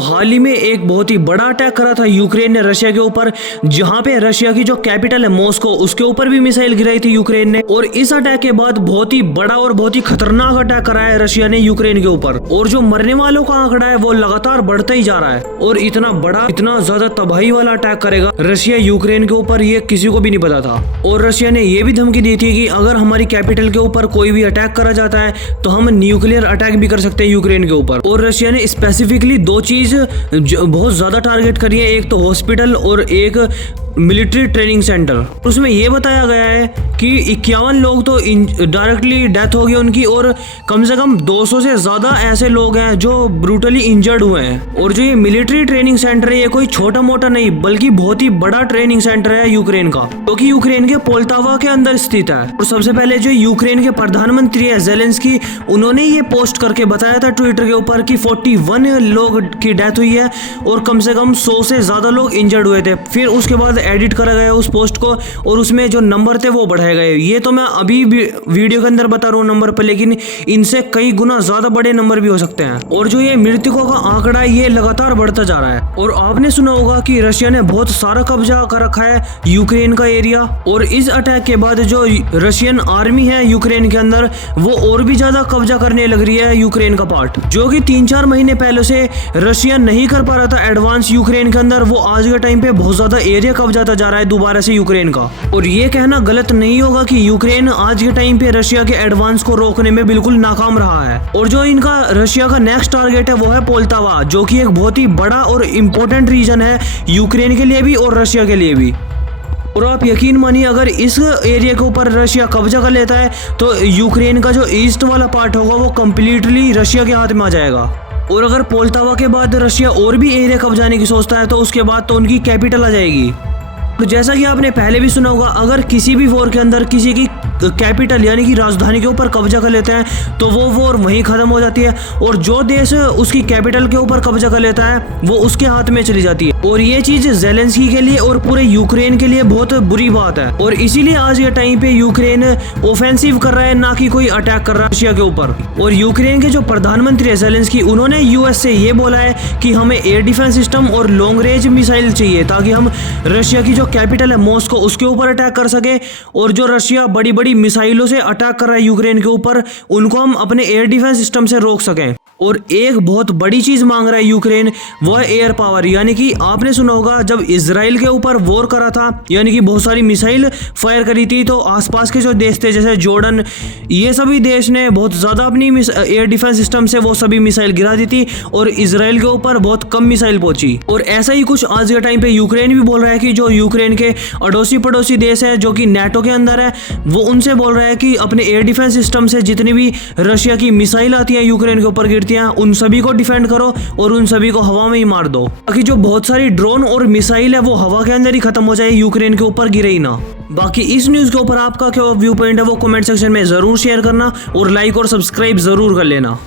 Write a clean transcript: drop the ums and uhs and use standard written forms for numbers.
हाल ही में एक बहुत ही बड़ा अटैक करा था यूक्रेन ने रशिया के ऊपर, जहां पे रशिया की जो कैपिटल है मॉस्को, उसके ऊपर भी मिसाइल गिराई थी यूक्रेन ने। और इस अटैक के बाद बहुत ही बड़ा और बहुत ही खतरनाक अटैक करा है रशिया ने यूक्रेन के ऊपर, और जो मरने वालों का आंकड़ा है वो लगातार बढ़ता ही जा रहा है। और इतना बड़ा, इतना ज्यादा तबाही वाला अटैक करेगा रशिया यूक्रेन के ऊपर, ये किसी को भी नहीं पता था। और रशिया ने ये भी धमकी दी थी कि अगर हमारी कैपिटल के ऊपर कोई भी अटैक करा जाता है तो हम न्यूक्लियर अटैक भी कर सकते हैं यूक्रेन के ऊपर। और रशिया ने स्पेसिफिकली दो चीज बहुत ज्यादा टारगेट करी है, एक तो हॉस्पिटल और एक मिलिट्री ट्रेनिंग सेंटर। उसमें यह बताया गया है कि 51 लोग तो डायरेक्टली डेथ हो गई उनकी, और कम से कम 200 से ज्यादा ऐसे लोग हैं जो ब्रूटली इंजर्ड हुए हैं। और जो ये मिलिट्री ट्रेनिंग सेंटर है, ये कोई छोटा मोटा नहीं बल्कि बहुत ही बड़ा ट्रेनिंग सेंटर है यूक्रेन का, क्योंकि तो यूक्रेन के पोल्टावा के अंदर स्थित है। और सबसे पहले जो यूक्रेन के प्रधानमंत्री है ज़ेलेंस्की, उन्होंने ये पोस्ट करके बताया था ट्विटर के ऊपर कि 41 लोग की डेथ हुई है और कम से कम 100 से ज्यादा लोग इंजर्ड हुए थे। फिर उसके बाद एडिट करा गया उस पोस्ट को और उसमें जो नंबर थे वो बढ़ाए गए। ये तो मैं अभी वीडियो के अंदर बता रहा हूँ नंबर पर, लेकिन इनसे कई गुना ज्यादा बड़े नंबर भी हो सकते हैं। और जो ये मृतकों का आंकड़ा है ये लगातार बढ़ता जा रहा है। और आपने सुना होगा कि रशिया ने बहुत सारा कब्जा कर रखा है यूक्रेन का एरिया, और इस अटैक के बाद जो रशियन आर्मी है यूक्रेन के अंदर वो और भी ज्यादा कब्जा करने लग रही है यूक्रेन का पार्ट, जो कि 3-4 महीने पहले से रशिया नहीं कर पा रहा था एडवांस यूक्रेन के अंदर, वो आज के टाइम पे बहुत ज्यादा एरिया कब्जाता जा रहा है दोबारा से यूक्रेन का। और ये कहना गलत नहीं होगा कि यूक्रेन आज के टाइम पे रशिया के एडवांस को रोकने में बिल्कुल नाकाम रहा है। और जो इनका रशिया का नेक्स्ट टारगेट है वो है पोल्टावा, जो कि एक बहुत ही बड़ा और इम्पोर्टेंट रीजन है यूक्रेन के लिए भी और रशिया के लिए भी। और आप यकीन मानिए अगर इस एरिया के ऊपर रशिया कब्जा कर लेता है तो यूक्रेन का जो ईस्ट वाला पार्ट होगा वो कम्प्लीटली रशिया के हाथ में आ जाएगा। और अगर पोल्टावा के बाद रशिया और भी एरिया कब्जाने की सोचता है तो उसके बाद तो उनकी कैपिटल आ जाएगी। तो जैसा कि आपने पहले भी सुना होगा, अगर किसी भी वॉर के अंदर किसी की कैपिटल यानी कि राजधानी के ऊपर कब्जा कर लेते हैं तो वो वॉर वहीं खत्म हो जाती है, और जो देश उसकी कैपिटल के ऊपर कब्जा कर लेता है वो उसके हाथ में चली जाती है। और ये चीज ज़ेलेंस्की के लिए और पूरे यूक्रेन के लिए बहुत बुरी बात है। और इसीलिए आज के टाइम पे यूक्रेन ऑफेंसिव कर रहा है, ना कि कोई अटैक कर रहा है रशिया के ऊपर। और यूक्रेन के जो प्रधानमंत्री है ज़ेलेंस्की, उन्होंने यूएस से ये बोला है कि हमें एयर डिफेंस सिस्टम और लॉन्ग रेंज मिसाइल चाहिए ताकि हम रशिया की जो कैपिटल है मॉस्को उसके ऊपर अटैक कर सके, और जो रशिया बड़ी बड़ी मिसाइलों से अटैक कर रहा है यूक्रेन के ऊपर उनको हम अपने एयर डिफेंस सिस्टम से रोक सकें। और एक बहुत बड़ी चीज मांग रहा है यूक्रेन, वो है एयर पावर। यानी कि आपने सुना होगा जब इजराइल के ऊपर वॉर करा था, यानी कि बहुत सारी मिसाइल फायर करी थी, तो आसपास के जो देश थे जैसे जॉर्डन, ये सभी देश ने बहुत ज्यादा अपनी एयर डिफेंस सिस्टम से वो सभी मिसाइल गिरा दी थी और इजराइल के ऊपर बहुत कम मिसाइल पहुंची। और ऐसा ही कुछ आज के टाइम पे यूक्रेन भी बोल रहा है कि जो यूक्रेन के अड़ोसी पड़ोसी देश है जो कि नेटो के अंदर है, वो उनसे बोल रहा है कि अपने एयर डिफेंस सिस्टम से जितनी भी रशिया की मिसाइल आती है यूक्रेन के ऊपर गिरती हैं उन सभी को डिफेंड करो और उन सभी को हवा में ही मार दो, ताकि जो बहुत सारी ड्रोन और मिसाइल है वो हवा के अंदर ही खत्म हो जाए, यूक्रेन के ऊपर गिरे ही ना। बाकी इस न्यूज के ऊपर आपका क्या व्यू पॉइंट है वो कमेंट सेक्शन में जरूर शेयर करना और लाइक और सब्सक्राइब जरूर कर लेना।